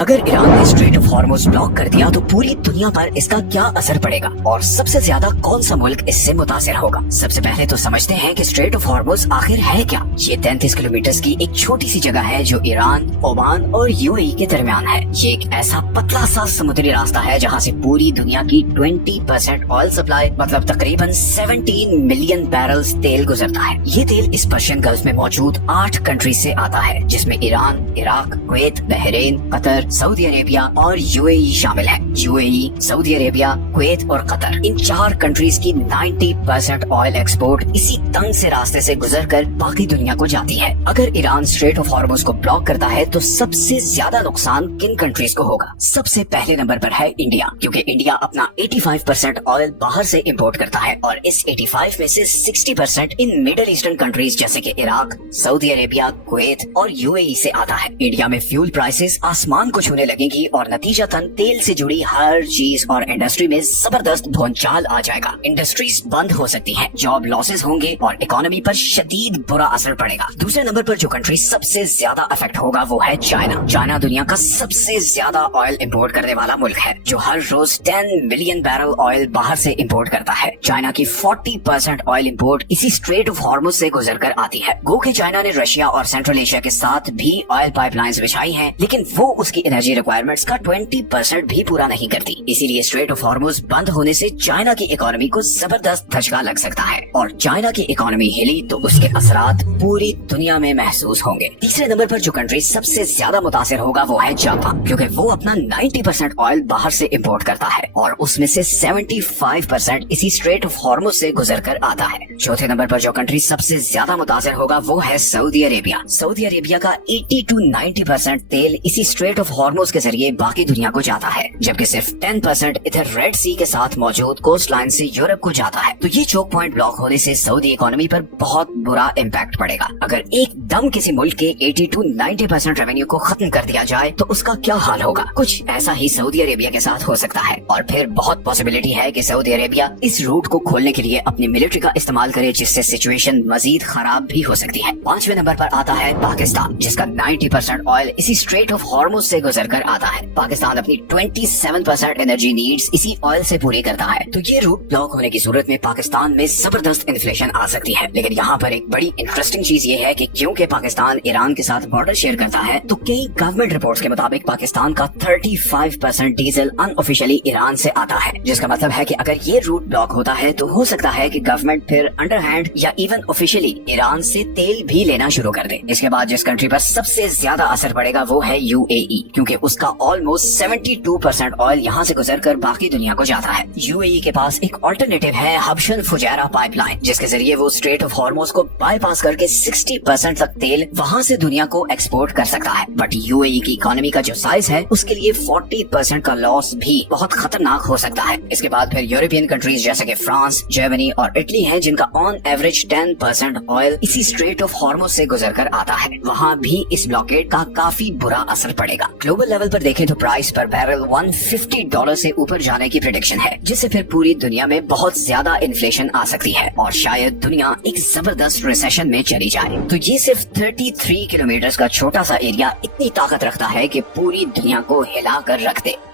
اگر ایران نے street of ہارموز block کر دیا تو پوری دنیا پر اس کا کیا اثر پڑے گا اور سب سے زیادہ کون سا ملک اس سے متاثر ہوگا؟ سب سے پہلے تو سمجھتے ہیں کہ اسٹریٹ آف ہارموز آخر ہے کیا۔ یہ 33 کلومیٹر کی ایک چھوٹی سی جگہ ہے جو ایران، اومان اور UAE کے درمیان ہے۔ یہ ایک ایسا پتلا سا سمندری راستہ ہے جہاں سے پوری دنیا کی 20% آئل سپلائی مطلب تقریباً 17 ملین بیرلز تیل گزرتا ہے۔ یہ تیل اس پرشین گلف میں موجود 8 کنٹریز سے آتا ہے جس میں ایران، عراق، کویت، بحرین، قطر، سعودی عربیہ اور UAE شامل ہے۔ UAE، سعودی عربیہ، کویت اور قطر، ان 4 کنٹریز کی 90% آئل ایکسپورٹ اسی تنگ سے راستے سے گزر کر باقی دنیا کو جاتی ہے۔ اگر ایران اسٹریٹ آف ہارموز کو بلاک کرتا ہے تو سب سے زیادہ نقصان کن کنٹریز کو ہوگا؟ سب سے پہلے نمبر پر ہے انڈیا، کیونکہ انڈیا اپنا 85% آئل باہر سے امپورٹ کرتا ہے اور اس 85 میں سے 60% ان میڈل ایسٹرن کنٹریز جیسے کہ عراق، سعودی عربیہ، کویت اور UAE سے آتا ہے۔ انڈیا میں فیول پرائسز آسمان کو چھونے لگے گی اور نتیجتاً تیل سے جڑی ہر چیز اور انڈسٹری میں زبردست بھونچال آ جائے گا۔ انڈسٹریز بند ہو سکتی ہیں، جاب لاسز ہوں گے اور اکانومی پر شدید برا اثر پڑے گا۔ دوسرے نمبر پر جو کنٹری سب سے زیادہ افیکٹ ہوگا وہ ہے چائنا۔ چائنا دنیا کا سب سے زیادہ آئل امپورٹ کرنے والا ملک ہے جو ہر روز 10 ملین بیرل آئل باہر سے امپورٹ کرتا ہے۔ چائنا کی 40% آئل امپورٹ اسی اسٹریٹ آف ہارموز سے گزر کر آتی ہے۔ گو کہ چائنا نے رشیا اور سینٹرل ایشیا کے ساتھ بھی آئل پائپ لائنز بچھائی ہیں، لیکن وہ اس کی انرجی ریکوائرمنٹس کا 20% بھی پورا نہیں کرتی۔ اسی لیے اسٹریٹ آف ہارموز بند ہونے سے چائنا کی اکانومی کو زبردست دھچکا لگ سکتا ہے اور چائنا کی اکانومی ہلی تو اس کے اثرات پوری دنیا میں محسوس ہوں گے۔ تیسرے نمبر پر جو کنٹری سب سے زیادہ متاثر ہوگا وہ ہے جاپان، کیونکہ وہ اپنا 90% آئل باہر سے امپورٹ کرتا ہے اور اس میں سے 75% اسی اسٹریٹ آف ہارموز سے گزر کر آتا ہے۔ چوتھے نمبر پر جو کنٹری سب سے زیادہ متاثر ہوگا وہ ہے سعودی عربیہ۔ سعودی عربیہ کا 80 to 90% تیل اسی اسٹریٹ آف ہارموز کے ذریعے باقی دنیا کو جاتا ہے، جبکہ صرف 10% ادھر ریڈ سی کے ساتھ موجود کوسٹ لائن سے یورپ کو جاتا ہے۔ تو یہ چوک پوائنٹ بلاک ہونے سے سعودی اکانومی پر بہت برا امپیکٹ پڑے گا۔ اگر ایک دم کسی ملک کے 80 to 90% ریونیو کو ختم کر دیا جائے تو اس کا کیا حال ہوگا؟ کچھ ایسا ہی سعودی عربیہ کے ساتھ ہو سکتا ہے اور پھر بہت پاسبلٹی ہے کہ سعودی عربیہ اس روٹ کو کھولنے کے لیے اپنی ملٹری کا استعمال کرے، جس سے سچویشن مزید خراب بھی ہو سکتی ہے۔ پانچویں نمبر پر آتا ہے پاکستان، جس کا 90% آئل اسی اسٹریٹ آف ہارموز سے گزر کر آتا ہے۔ پاکستان اپنی 27% انرجی نیڈز اسی آئل سے پوری کرتا ہے۔ تو یہ روٹ بلاک ہونے کی صورت میں پاکستان میں زبردست انفلیشن آ سکتی ہے، لیکن یہاں پر ایک بڑی انٹرسٹنگ چیز یہ ہے کہ کیونکہ پاکستان ایران کے ساتھ بارڈر شیئر کرتا ہے تو کئی گورنمنٹ رپورٹس کے مطابق پاکستان کا 35% ڈیزل ان آفیشلی ایران سے آتا ہے، جس کا مطلب ہے کہ اگر یہ روٹ بلاک ہوتا ہے تو ہو سکتا ہے کہ گورنمنٹ پھر انڈر ہینڈ یا ایون آفیشلی ایران سے تیل بھی لینا شروع کر دے۔ اس کے بعد جس کنٹری پر سب سے زیادہ اثر پڑے گا وہ ہے UAE، کیونکہ اس کا آلموسٹ 72% آئل یہاں سے گزر کر باقی دنیا کو جاتا ہے۔ UAE کے پاس ایک آلٹرنیٹو ہے ہبشن فجیرہ پائپ لائن، جس کے ذریعے وہ اسٹریٹ آف ہارموز کو بائی پاس کر کے 60% تک تیل وہاں سے دنیا کو ایکسپورٹ کر سکتا ہے۔ بٹ UAE کی اکانومی کا جو سائز ہے اس کے لیے 40% کا لاس بھی بہت خطرناک ہو سکتا ہے۔ اس کے بعد پھر یورپین کنٹریز جیسے کہ فرانس، جرمنی اور اٹلی ہیں جن کا آن ایوریج 10% آئل اسی اسٹریٹ آف ہارموز سے گزر کر آتا ہے، وہاں بھی اس بلاکیڈ کا کافی برا اثر پڑے گا۔ گلوبل لیول پر دیکھیں تو پرائس پر بیرل $150 سے اوپر جانے کی پریڈکشن ہے، جس سے پھر پوری دنیا میں بہت زیادہ انفلیشن آ سکتی ہے اور شاید دنیا ایک زبردست ریسیشن میں چلی جائے۔ تو یہ صرف 33 کلومیٹر کا چھوٹا سا ایریا اتنی طاقت رکھتا ہے کہ پوری دنیا کو ہلا کر رکھ دے۔